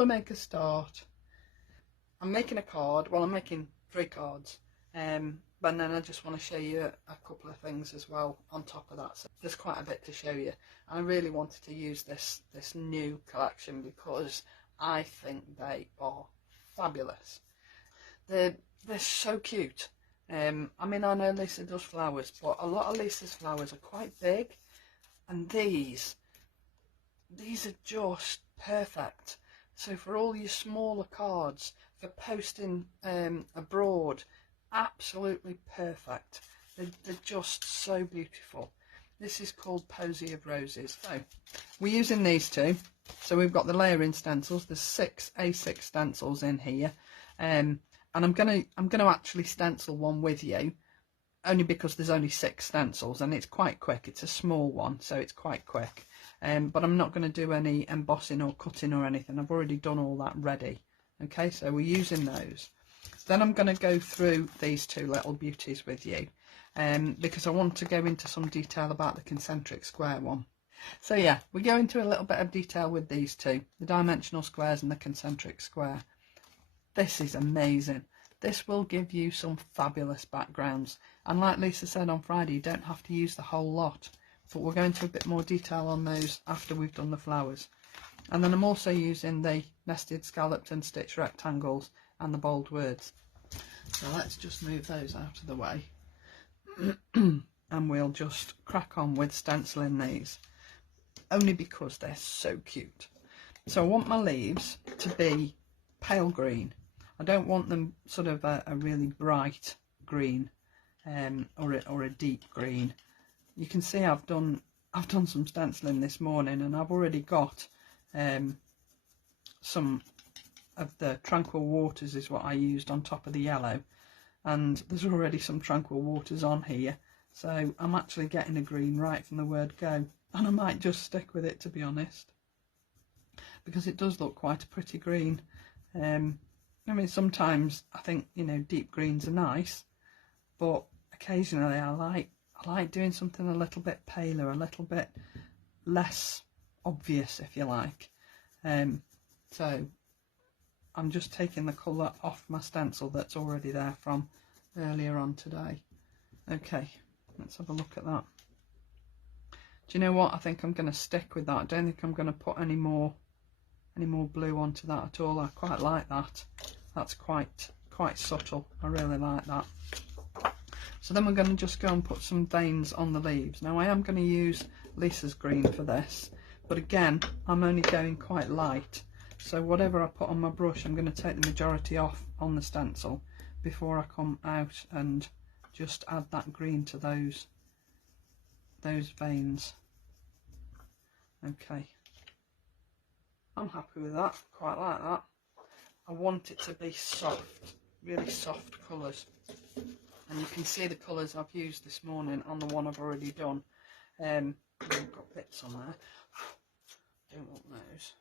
we make a start, I'm making a card. Well, I'm making 3 cards, but then I just want to show you a couple of things as well on top of that. So there's quite a bit to show you. I really wanted to use this new collection because I think they are fabulous. They're so cute. I mean, I know Lisa does flowers, but a lot of Lisa's flowers are quite big, and these are just perfect. So for all your smaller cards, for posting abroad, absolutely perfect. They're just so beautiful. This is called Posy of Roses. So we're using these 2. So we've got the layering stencils. There's 6 A6 stencils in here, and I'm gonna actually stencil one with you, only because there's only 6 stencils and it's quite quick. It's a small one, so it's quite quick. But I'm not going to do any embossing or cutting or anything. I've already done all that ready. Okay, so we're using those. Then I'm going to go through these 2 little beauties with you, because I want to go into some detail about the concentric square one. So yeah, we go into a little bit of detail with these 2, the dimensional squares and the concentric square. This is amazing. This will give you some fabulous backgrounds, and like Lisa said on Friday, you don't have to use the whole lot, but we'll go into a bit more detail on those after we've done the flowers. And then I'm also using the nested, scalloped and stitched rectangles and the bold words. So let's just move those out of the way and we'll just crack on with stenciling these, only because they're so cute. So I want my leaves to be pale green. I don't want them sort of a really bright green, or a deep green. You can see I've done some stenciling this morning, and I've already got some of the tranquil waters is what I used on top of the yellow, and there's already some tranquil waters on here, so I'm actually getting a green right from the word go, and I might just stick with it, to be honest, because it does look quite a pretty green. I mean, sometimes I think, you know, deep greens are nice, but occasionally I like doing something a little bit paler, a little bit less obvious, if you like. So I'm just taking the colour off my stencil that's already there from earlier on today. Okay, let's have a look at that. Do you know what? I think I'm going to stick with that. I don't think I'm going to put any more blue onto that at all. I quite like that. That's quite subtle. I really like that. So then we're going to just go and put some veins on the leaves. Now I am going to use Lisa's green for this, but again, I'm only going quite light. So whatever I put on my brush, I'm going to take the majority off on the stencil before I come out and just add that green to those veins. Okay, I'm happy with that. Quite like that. I want it to be soft, really soft colours. And you can see the colours I've used this morning on the one I've already done. I've got bits on there. Don't want those.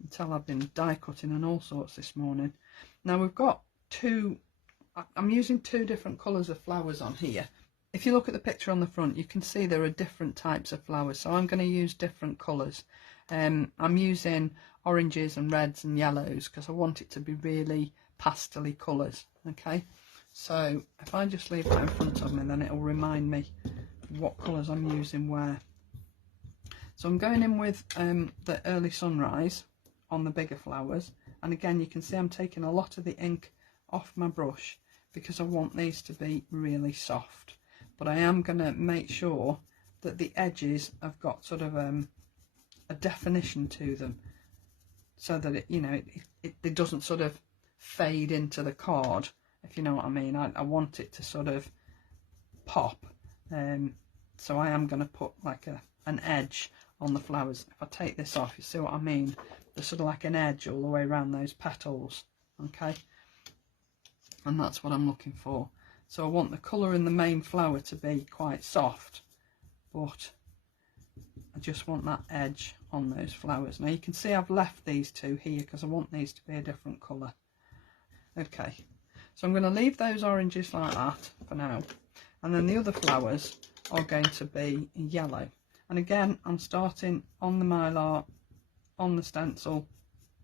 You can tell I've been die cutting and all sorts this morning. Now we've got I'm using 2 different colours of flowers on here. If you look at the picture on the front, you can see there are different types of flowers, so I'm going to use different colours. I'm using oranges and reds and yellows because I want it to be really pastel-y colours. Okay, so if I just leave that in front of me, then it'll remind me what colours I'm using where. So I'm going in with the early sunrise on the bigger flowers, and again you can see I'm taking a lot of the ink off my brush because I want these to be really soft, but I am going to make sure that the edges have got sort of a definition to them, so that it, you know, it doesn't sort of fade into the card, if you know what I mean. I want it to sort of pop, so I am going to put like an edge on the flowers. If I take this off, you see what I mean, there's sort of like an edge all the way around those petals. Okay, and that's what I'm looking for. So I want the colour in the main flower to be quite soft, but I just want that edge on those flowers. Now you can see I've left these 2 here because I want these to be a different colour. Okay, so I'm going to leave those oranges like that for now, and then the other flowers are going to be yellow. And again, I'm starting on the mylar on the stencil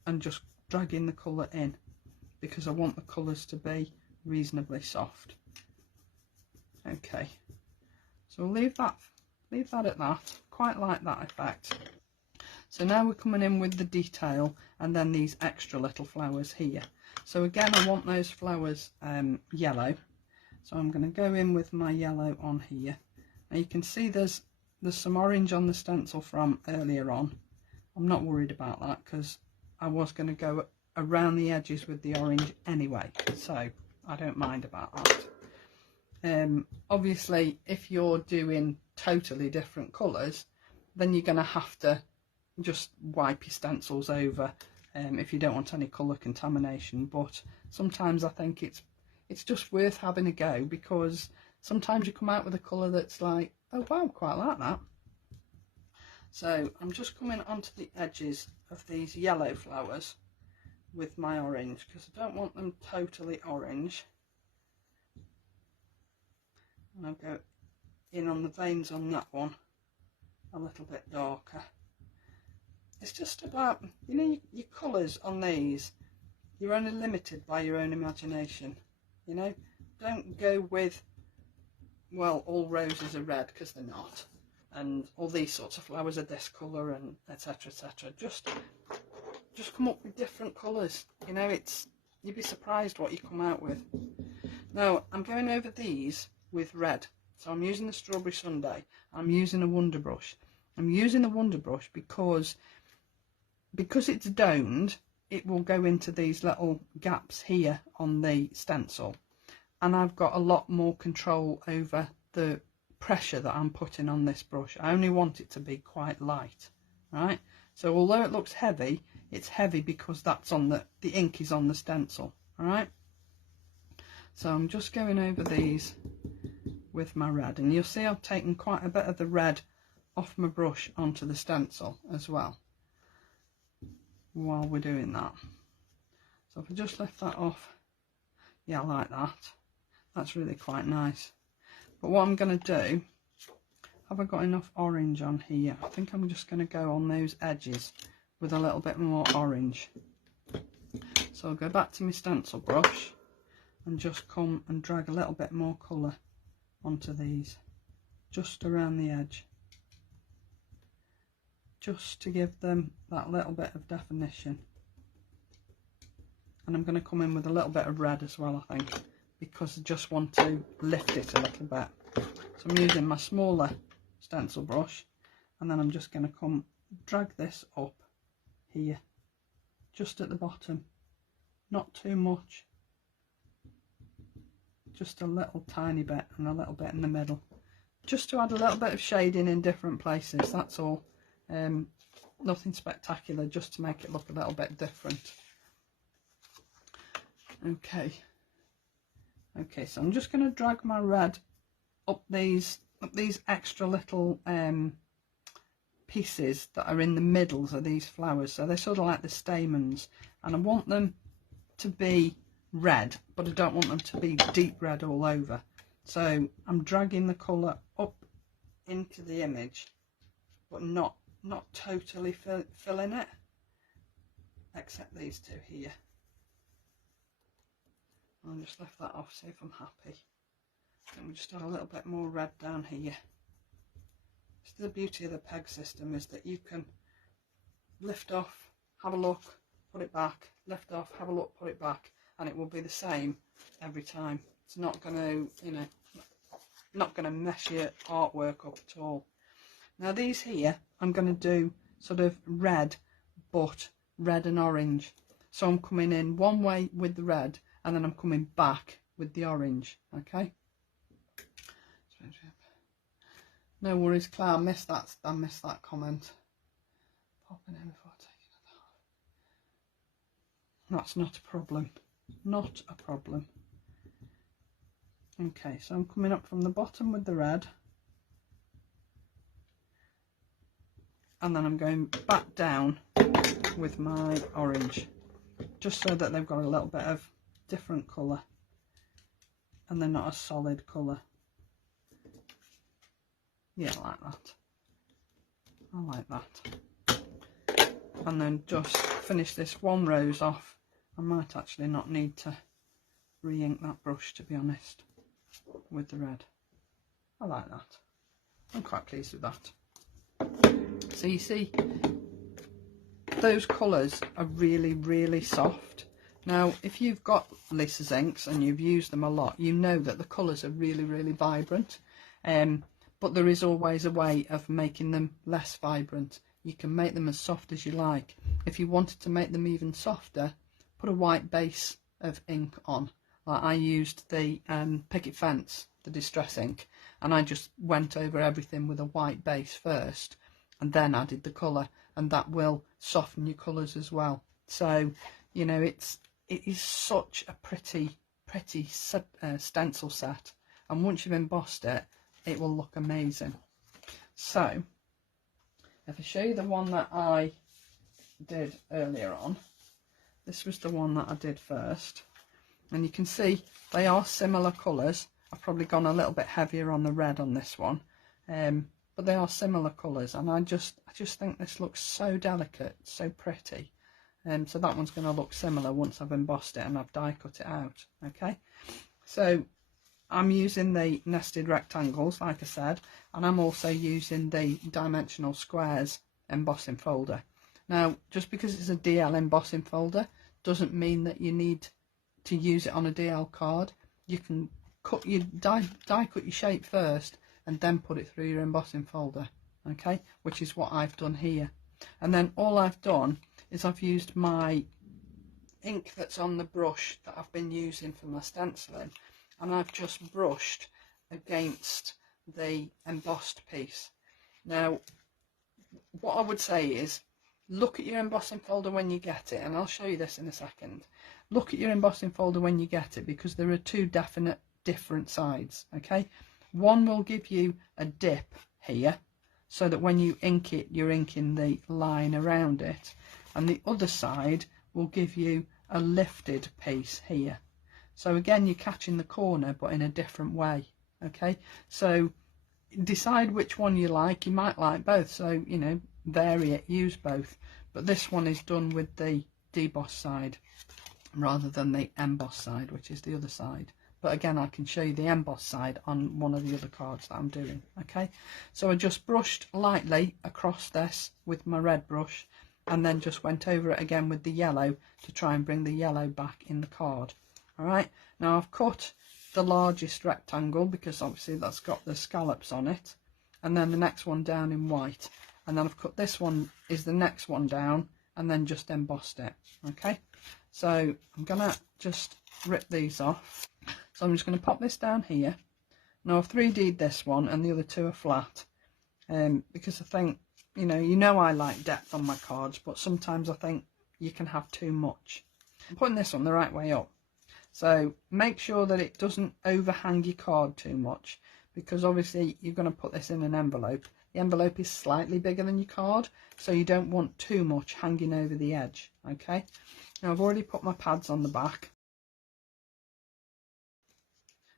and just dragging the colour in, because I want the colours to be reasonably soft. Okay, so we'll leave that at that. Quite like that effect. So now we're coming in with the detail and then these extra little flowers here. So again, I want those flowers yellow, so I'm going to go in with my yellow on here. Now you can see there's some orange on the stencil from earlier on. I'm not worried about that because I was going to go around the edges with the orange anyway, so I don't mind about that. Obviously if you're doing totally different colours, then you're going to have to just wipe your stencils over if you don't want any colour contamination. But sometimes I think it's just worth having a go, because sometimes you come out with a colour that's like, oh wow, quite like that. So I'm just coming onto the edges of these yellow flowers with my orange, because I don't want them totally orange. And I'll go in on the veins on that one a little bit darker. It's just about, you know, your colours on these, you're only limited by your own imagination, you know. Don't go with, well, all roses are red, because they're not, and all these sorts of flowers are this colour, and etc etc. Just come up with different colours, you know. You'd be surprised what you come out with. Now I'm going over these with red, so I'm using the Strawberry Sundae. I'm using a Wonder Brush. I'm using the Wonder Brush because it's domed, it will go into these little gaps here on the stencil, and I've got a lot more control over the pressure that I'm putting on this brush. I only want it to be quite light, right? So although it looks heavy, it's heavy because that's on the ink is on the stencil, all right? So I'm just going over these with my red, and you'll see I've taken quite a bit of the red off my brush onto the stencil as well while we're doing that. So if I just lift that off, yeah, I like that. That's really quite nice. But what I'm going to do, have I got enough orange on here? I think I'm just going to go on those edges with a little bit more orange. So I'll go back to my stencil brush and just come and drag a little bit more colour onto these, just around the edge, just to give them that little bit of definition. And I'm going to come in with a little bit of red as well, I think, because I just want to lift it a little bit. So I'm using my smaller stencil brush, and then I'm just going to drag this up here, just at the bottom, not too much, just a little tiny bit and a little bit in the middle, just to add a little bit of shading in different places, that's all. Nothing spectacular, just to make it look a little bit different. Okay, so I'm just going to drag my red up these extra little pieces that are in the middles of these flowers. So they're sort of like the stamens, and I want them to be red, but I don't want them to be deep red all over. So I'm dragging the colour up into the image, but not totally filling it, except these two here. I'll just lift that off, see if I'm happy. And we just add a little bit more red down here. So the beauty of the peg system is that you can lift off, have a look, put it back, lift off, have a look, put it back, and it will be the same every time. It's not going to, you know, not going to mess your artwork up at all. Now these here, I'm going to do sort of red, but red and orange. So I'm coming in one way with the red, and then I'm coming back with the orange, okay? No worries, Claire, I missed that comment. Popping in before taking it off. That's not a problem. Not a problem. Okay, so I'm coming up from the bottom with the red. And then I'm going back down with my orange, just so that they've got a little bit of different colour and they're not a solid colour. Yeah, like that. I like that. and then just finish this one rose off. I might actually not need to re-ink that brush, to be honest, with the red. I like that. I'm quite pleased with that. So you see, those colours are really, really soft. Now, if you've got Lisa's inks and you've used them a lot, you know that the colours are really, really vibrant. But there is always a way of making them less vibrant. You can make them as soft as you like. If you wanted to make them even softer, put a white base of ink on. Like I used the Picket Fence, the Distress ink, and I just went over everything with a white base first and then added the colour, and that will soften your colours as well. So, you know, it is such a pretty stencil set, and once you've embossed it, it will look amazing. So if I show you the one that I did earlier on, this was the one that I did first, and you can see they are similar colours. I've probably gone a little bit heavier on the red on this one, but they are similar colours, and I just think this looks so delicate, so pretty. So that one's going to look similar once I've embossed it and I've die cut it out. Okay, so I'm using the nested rectangles, like I said, and I'm also using the dimensional squares embossing folder. Now, just because it's a DL embossing folder doesn't mean that you need to use it on a DL card. You can cut your die cut your shape first and then put it through your embossing folder, okay, which is what I've done here. And then all I've done is I've used my ink that's on the brush that I've been using for my stenciling, and I've just brushed against the embossed piece. Now, what I would say is, look at your embossing folder when you get it, and I'll show you this in a second. Look at your embossing folder when you get it, because there are two definite different sides, okay? One will give you a dip here, so that when you ink it, you're inking the line around it, and the other side will give you a lifted piece here. So again, you're catching the corner, but in a different way, okay? So decide which one you like. You might like both, so, you know, vary it, use both. But this one is done with the deboss side rather than the emboss side, which is the other side. But again, I can show you the emboss side on one of the other cards that I'm doing, okay? So I just brushed lightly across this with my red brush, and then just went over it again with the yellow to try and bring the yellow back in the card. All right, now I've cut the largest rectangle because obviously that's got the scallops on it, and then the next one down in white, and then I've cut this one is the next one down, and then just embossed it. Okay, so I'm gonna just rip these off. So I'm just going to pop this down here. Now I've 3D'd this one, and the other two are flat, because I think, you know I like depth on my cards, but sometimes I think you can have too much. I'm putting this one the right way up, so make sure that it doesn't overhang your card too much, because obviously you're going to put this in an envelope. The envelope is slightly bigger than your card, so you don't want too much hanging over the edge. Okay, now I've already put my pads on the back,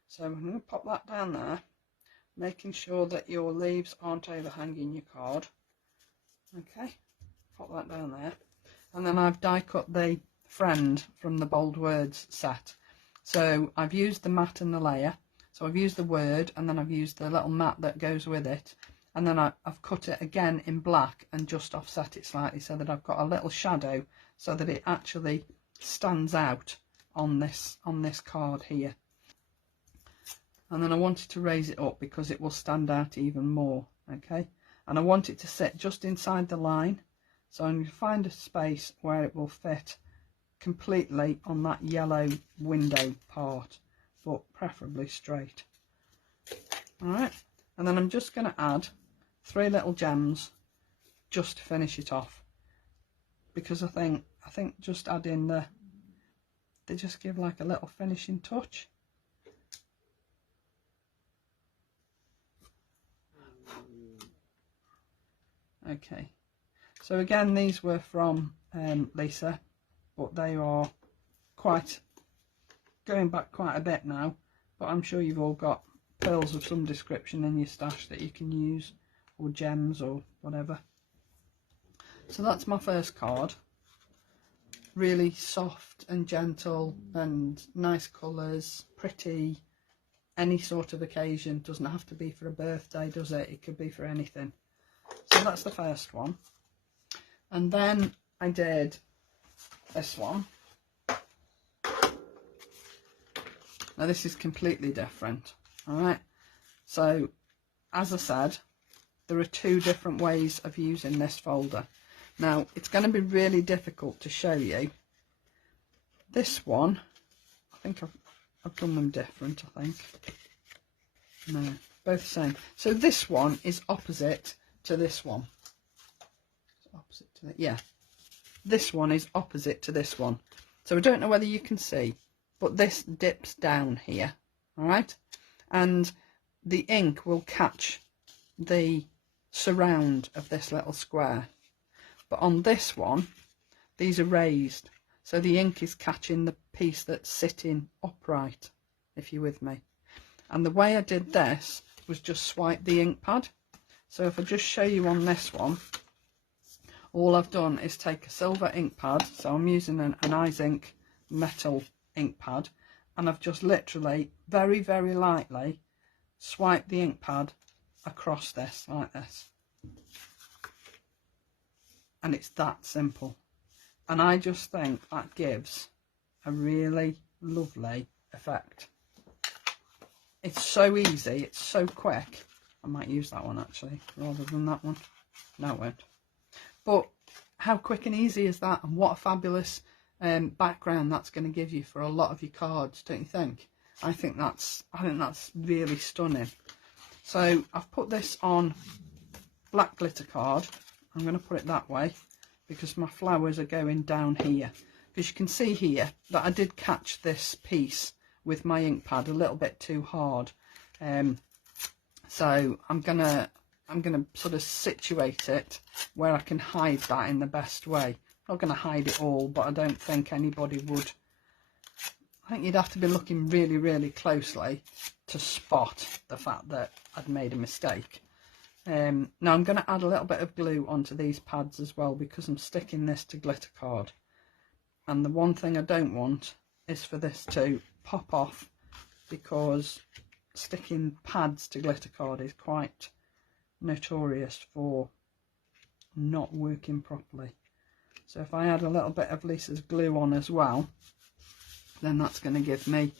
so I'm going to pop that down there, making sure that your leaves aren't overhanging your card. Okay, pop that down there, and then I've die cut the friend from the Bold Words set. So I've used the mat and the layer, so I've used the word, and then I've used the little mat that goes with it, and then I've cut it again in black and just offset it slightly so that I've got a little shadow, so that it actually stands out on this card here. And then I wanted to raise it up because it will stand out even more. Okay, and I want it to sit just inside the line, so I'm going to find a space where it will fit completely on that yellow window part, but preferably straight. All right, and then I'm just going to add 3 little gems just to finish it off, because I think just adding they just give like a little finishing touch. Okay, so again, these were from Lisa, but they are going back quite a bit now, but I'm sure you've all got pearls of some description in your stash that you can use, or gems or whatever. So that's my first card. Really soft and gentle and nice colours, pretty, any sort of occasion. Doesn't have to be for a birthday, does it? It could be for anything. So that's the first one. And then I did this one. Now this is completely different, alright? So as I said, there are two different ways of using this folder. Now it's going to be really difficult to show you. This one, I think I've done them different, I think. No, both the same. So this one is opposite to this one. Opposite to that, yeah. This one is opposite to this one. So I don't know whether you can see, but this dips down here, all right? And the ink will catch the surround of this little square. But on this one, these are raised. So the ink is catching the piece that's sitting upright, if you're with me. And the way I did this was just swipe the ink pad. So if I just show you on this one, all I've done is take a silver ink pad. So I'm using an Eyes Ink metal ink pad. And I've just literally, very, very lightly, swiped the ink pad across this, like this. And it's that simple. And I just think that gives a really lovely effect. It's so easy, it's so quick. I might use that one actually, rather than that one. No, it won't. But how quick and easy is that? And what a fabulous background that's going to give you for a lot of your cards, don't you think? I think that's really stunning. So I've put this on black glitter card. I'm going to put it that way because my flowers are going down here. Because you can see here that I did catch this piece with my ink pad a little bit too hard. So I'm gonna sort of situate it where I can hide that in the best way. I'm not going to hide it all, but I don't think anybody would. I think you'd have to be looking really, really closely to spot the fact that I'd made a mistake. Now I'm going to add a little bit of glue onto these pads as well because I'm sticking this to glitter card. And the one thing I don't want is for this to pop off, because sticking pads to glitter card is quite notorious for not working properly. So if I add a little bit of Lisa's glue on as well, then that's going to give me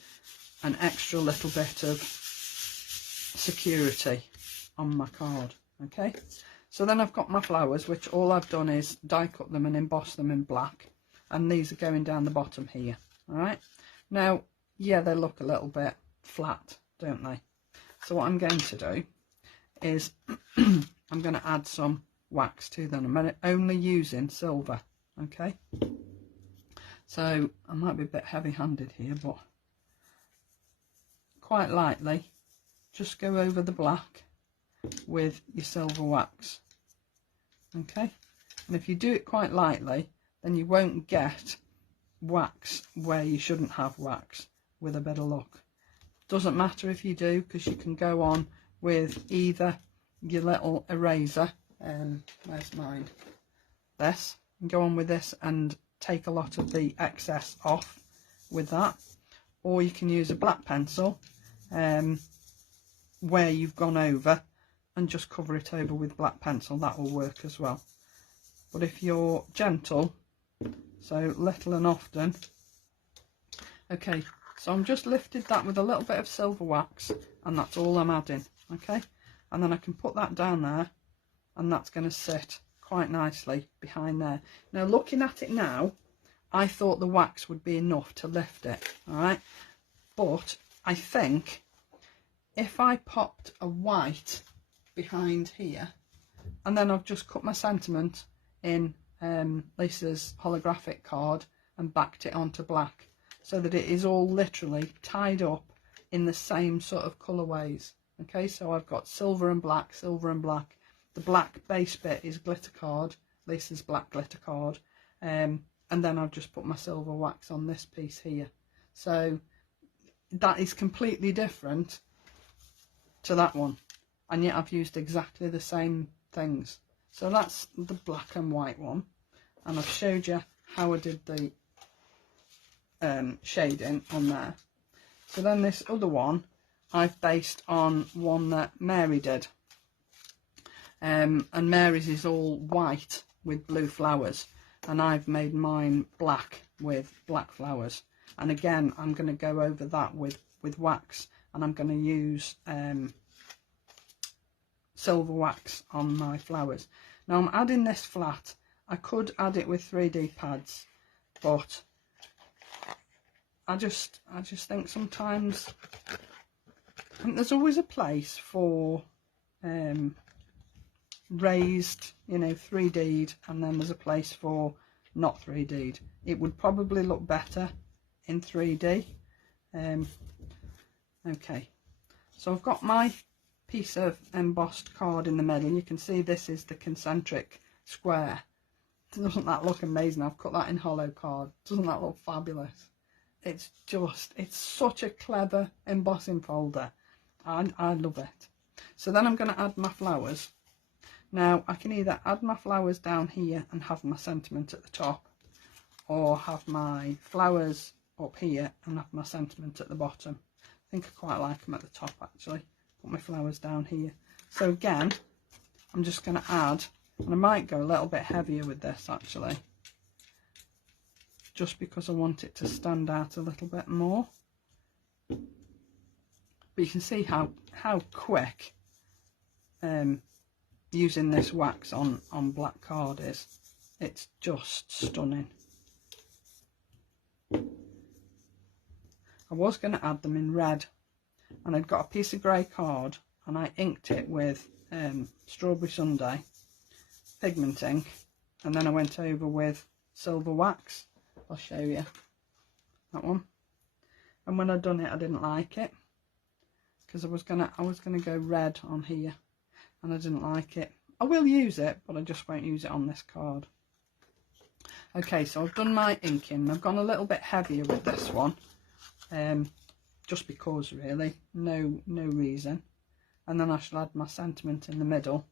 an extra little bit of security on my card. Okay, so then I've got my flowers, which all I've done is die cut them and emboss them in black, and these are going down the bottom here. All right, now yeah, they look a little bit flat, don't they? So what I'm going to do is I'm going to add some wax to them. I'm only using silver. Okay, so I might be a bit heavy handed here, but quite lightly just go over the black with your silver wax. Okay, and if you do it quite lightly, then you won't get wax where you shouldn't have wax with a bit of luck. Doesn't matter if you do, because you can go on with either your little eraser, where's mine, this, and go on with this and take a lot of the excess off with that, or you can use a black pencil where you've gone over and just cover it over with black pencil. That will work as well. But if you're gentle, so little and often. Okay, so I'm just lifted that with a little bit of silver wax, and that's all I'm adding. Okay, and then I can put that down there, and that's going to sit quite nicely behind there. Now looking at it now, I thought the wax would be enough to lift it, all right, but I think if I popped a white behind here, and then I've just cut my sentiment in Lisa's holographic card and backed it onto black, so that it is all literally tied up in the same sort of colourways. Okay, so I've got silver and black, silver and black. The black base bit is glitter card, Lisa's black glitter card, and then I've just put my silver wax on this piece here. So that is completely different to that one, and yet I've used exactly the same things. So that's the black and white one, and I've showed you how I did the shading on there. So then this other one I've based on one that Mary did, and Mary's is all white with blue flowers, and I've made mine black with black flowers. And again, I'm going to go over that with wax, and I'm going to use silver wax on my flowers. Now I'm adding this flat. I could add it with 3D pads, but I just think sometimes, and there's always a place for raised, you know, 3D'd, and then there's a place for not 3D'd. It would probably look better in 3D. Okay, so I've got my piece of embossed card in the middle. You can see this is the concentric square. Doesn't that look amazing? I've cut that in hollow card. Doesn't that look fabulous? It's such a clever embossing folder, and I love it. So then I'm going to add my flowers. Now I can either add my flowers down here and have my sentiment at the top, or have my flowers up here and have my sentiment at the bottom. I think I quite like them at the top actually. Put my flowers down here. So again, I'm just going to add, and I might go a little bit heavier with this actually, just because I want it to stand out a little bit more. But you can see how quick using this wax on black card is. It's just stunning. I was going to add them in red, and I'd got a piece of grey card and I inked it with Strawberry Sundae pigment ink, and then I went over with silver wax. I'll show you that one. And when I'd done it, I didn't like it, because I was gonna go red on here, and I didn't like it. I will use it, but I just won't use it on this card. Okay, so I've done my inking. I've gone a little bit heavier with this one, just because really, no reason. And then I shall add my sentiment in the middle.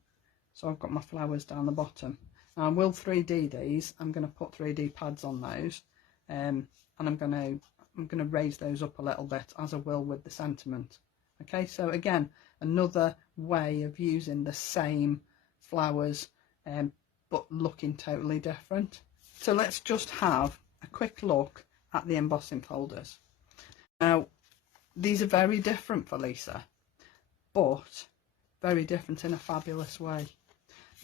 So I've got my flowers down the bottom. Now I will 3D these. I'm going to put 3D pads on those, and I'm going to raise those up a little bit, as I will with the sentiment. Okay, so again, another way of using the same flowers, but looking totally different. So let's just have a quick look at the embossing folders. Now these are very different for Lisa, but very different in a fabulous way.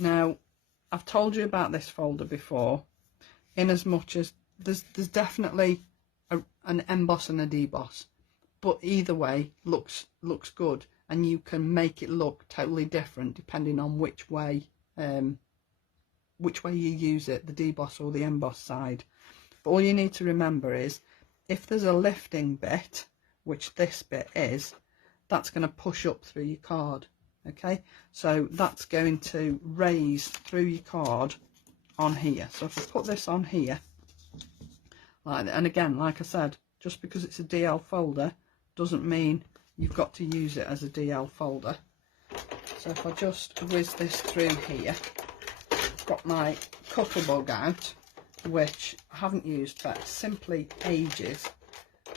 Now I've told you about this folder before, in as much as there's definitely an emboss and a deboss, but either way looks good, and you can make it look totally different depending on which way you use it, the deboss or the emboss side. But all you need to remember is, if there's a lifting bit, which this bit is, that's going to push up through your card. Okay, so that's going to raise through your card on here. So if I put this on here like that, and again, like I said, just because it's a DL folder doesn't mean you've got to use it as a DL folder. So if I just whiz this through here, I've got my Cuttlebug out, which I haven't used for simply ages,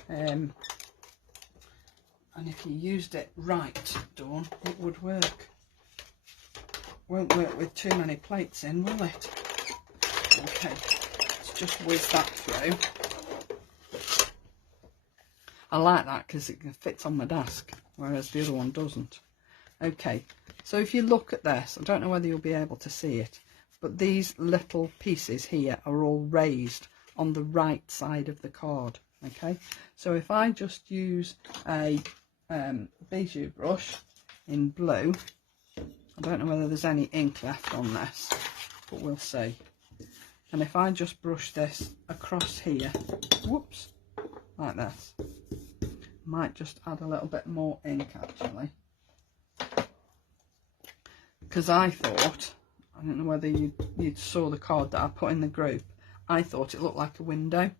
and if you used it right, Dawn, it would work. Won't work with too many plates in, will it? Okay, let's just whiz that through. I like that because it fits on my desk, whereas the other one doesn't. Okay, so if you look at this, I don't know whether you'll be able to see it, but these little pieces here are all raised on the right side of the card. Okay, so if I just use a bijou brush in blue, I don't know whether there's any ink left on this, but we'll see. And if I just brush this across here, whoops, like this, might just add a little bit more ink actually, because I thought, I don't know whether you saw the card that I put in the group, I thought it looked like a window,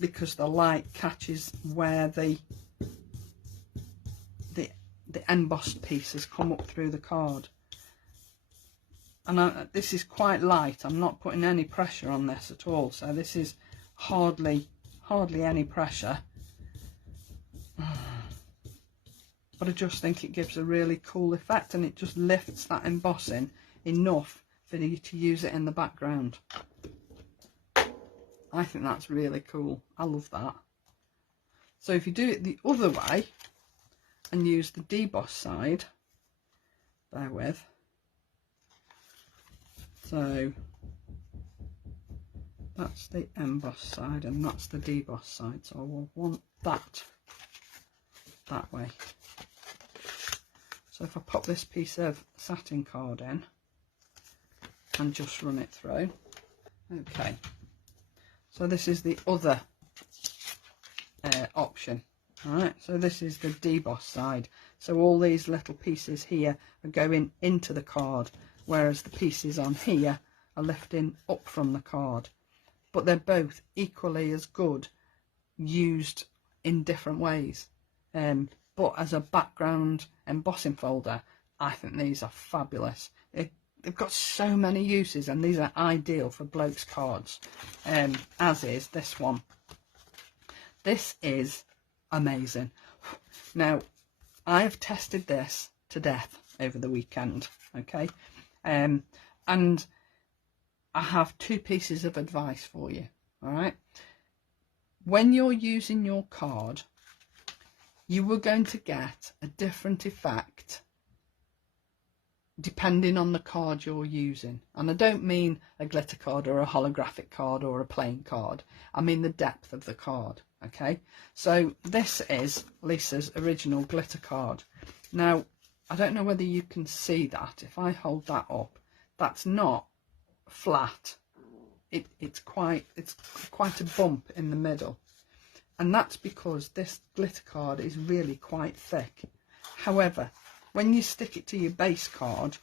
because the light catches where the embossed pieces come up through the card. and this is quite light. I'm not putting any pressure on this at all, so this is hardly any pressure. But I just think it gives a really cool effect, and it just lifts that embossing enough for you to use it in the background. I think that's really cool. I love that. So if you do it the other way and use the deboss side, bear with. So that's the emboss side and that's the deboss side. So I will want that way. So if I pop this piece of satin card in and just run it through. Okay. So this is the other option. Alright, so this is the deboss side. So all these little pieces here are going into the card, whereas the pieces on here are lifting up from the card. But they're both equally as good, used in different ways. But as a background embossing folder, I think these are fabulous. They've got so many uses, and these are ideal for blokes' cards, as is this one. This is amazing. Now, I've tested this to death over the weekend, okay? And I have two pieces of advice for you, all right? When you're using your card, you are going to get a different effect depending on the card you're using. And I don't mean a glitter card or a holographic card or a plain card. I mean the depth of the card, okay? So this is Lisa's original glitter card. Now, I don't know whether you can see that. If I hold that up, that's not flat. It's quite a bump in the middle. And that's because this glitter card is really quite thick. However, when you stick it to your base card,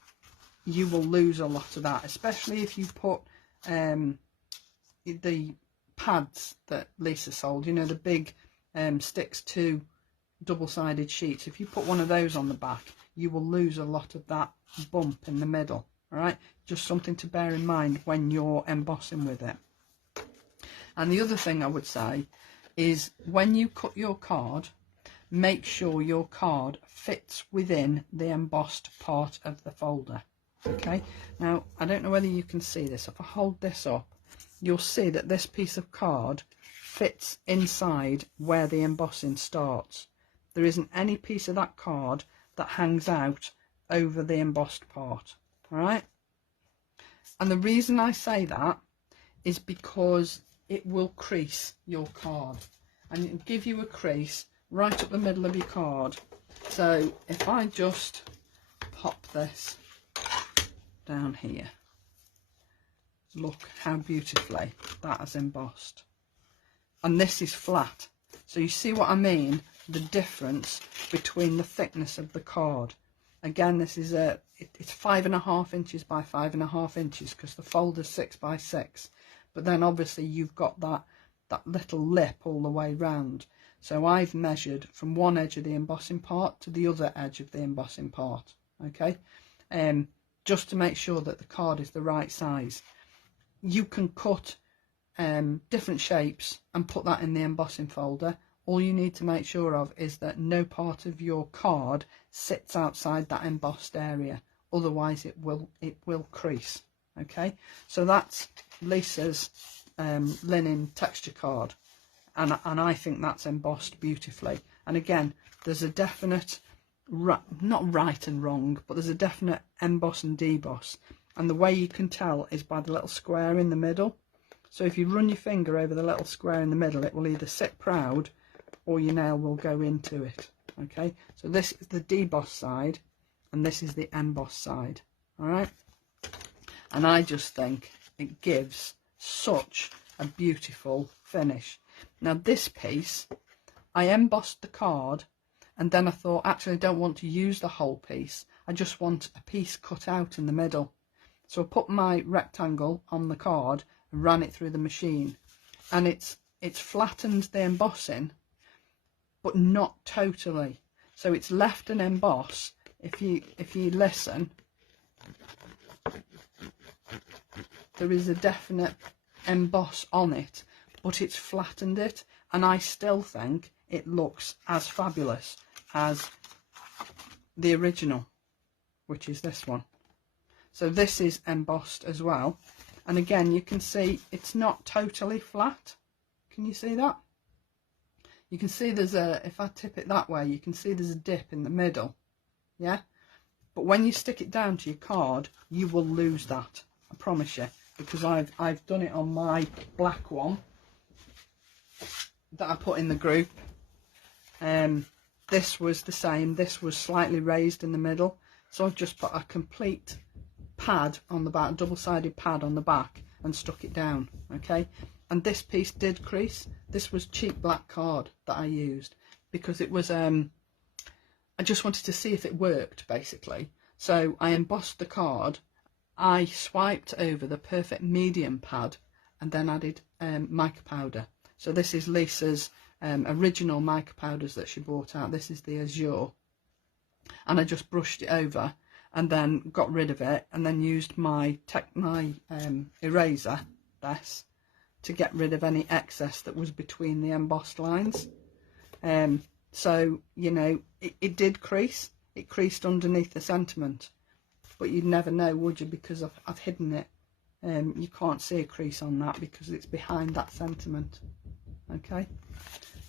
you will lose a lot of that, especially if you put the pads that Lisa sold, you know, the big sticks to double-sided sheets. If you put one of those on the back, you will lose a lot of that bump in the middle. All right, just something to bear in mind when you're embossing with it. And the other thing I would say is when you cut your card, make sure your card fits within the embossed part of the folder. Okay, now I don't know whether you can see this. If I hold this up, you'll see that this piece of card fits inside where the embossing starts. There isn't any piece of that card that hangs out over the embossed part. All right, and the reason I say that is because it will crease your card, and it'll give you a crease right up the middle of your card. So if I just pop this down here, look how beautifully that is embossed. And this is flat, so you see what I mean, the difference between the thickness of the card. Again, this is it's 5.5 inches by 5.5 inches because the folder's 6 by 6, but then obviously you've got that little lip all the way round. So I've measured from one edge of the embossing part to the other edge of the embossing part, okay, just to make sure that the card is the right size. You can cut different shapes and put that in the embossing folder. All you need to make sure of is that no part of your card sits outside that embossed area, otherwise it will crease. Okay, so that's Lisa's linen texture card, and I think that's embossed beautifully. And again, there's a definite not right and wrong, but there's a definite emboss and deboss, and the way you can tell is by the little square in the middle. So if you run your finger over the little square in the middle, it will either sit proud or your nail will go into it. Okay, so this is the deboss side and this is the emboss side. All right, and I just think it gives such a beautiful finish. Now this piece, I embossed the card and then I thought, actually I don't want to use the whole piece, I just want a piece cut out in the middle. So I put my rectangle on the card and ran it through the machine, and it's flattened the embossing but not totally, so it's left an emboss. If you listen, there is a definite emboss on it, but it's flattened it, and I still think it looks as fabulous as the original, which is this one. So this is embossed as well, and again you can see it's not totally flat. Can you see that? You can see there's a, if I tip it that way, you can see there's a dip in the middle, yeah? But when you stick it down to your card, you will lose that, I promise you, because I've done it on my black one that I put in the group. This was the same, this was slightly raised in the middle, so I've just put a complete pad on the back, double-sided pad on the back, and stuck it down, okay? And this piece did crease. This was cheap black card that I used because it was I just wanted to see if it worked, basically. So I embossed the card, I swiped over the perfect medium pad, and then added mica powder. So this is Lisa's original mica powders that she brought out. This is the Azure, and I just brushed it over and then got rid of it, and then used my eraser, this, to get rid of any excess that was between the embossed lines. So, you know, it did crease. It creased underneath the sentiment, but you'd never know, would you, because I've hidden it. You can't see a crease on that because it's behind that sentiment, okay?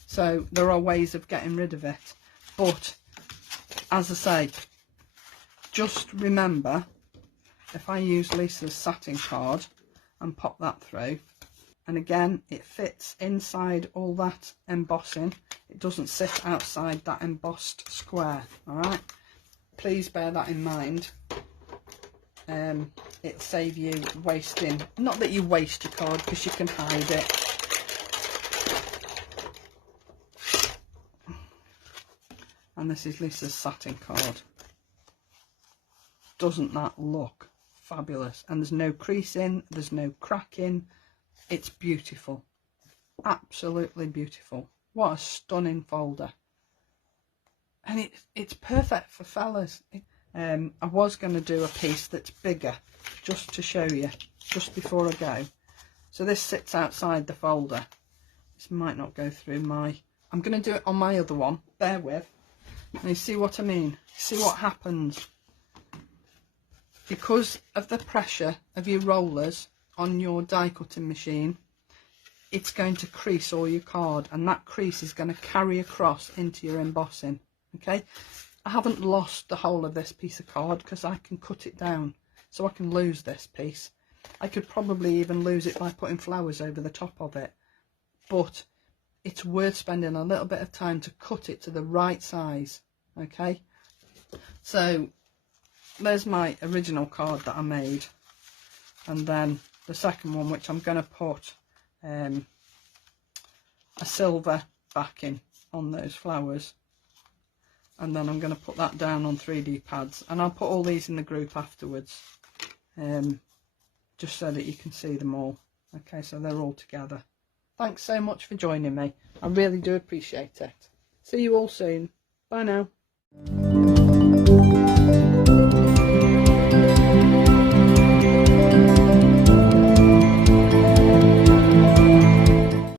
So there are ways of getting rid of it, but as I say, just remember, if I use Lisa's satin card and pop that through, and again it fits inside all that embossing, it doesn't sit outside that embossed square, all right? Please bear that in mind. It'll save you wasting, not that you waste your card, because you can hide it. And this is Lisa's satin card. Doesn't that look fabulous? And there's no creasing, there's no cracking. It's beautiful, absolutely beautiful. What a stunning folder. And it's perfect for fellas. I was going to do a piece that's bigger, just to show you, just before I go. So this sits outside the folder. This might not go through my, I'm going to do it on my other one, bear with. And you see what I mean? See what happens? Because of the pressure of your rollers on your die cutting machine, it's going to crease all your card, and that crease is going to carry across into your embossing, okay? I haven't lost the whole of this piece of card because I can cut it down, so I can lose this piece. I could probably even lose it by putting flowers over the top of it, but it's worth spending a little bit of time to cut it to the right size, okay? So there's my original card that I made, and then the second one, which I'm going to put a silver backing on those flowers, and then I'm going to put that down on 3D pads, and I'll put all these in the group afterwards, just so that you can see them all. Okay, so they're all together. Thanks so much for joining me. I really do appreciate it. See you all soon. Bye now.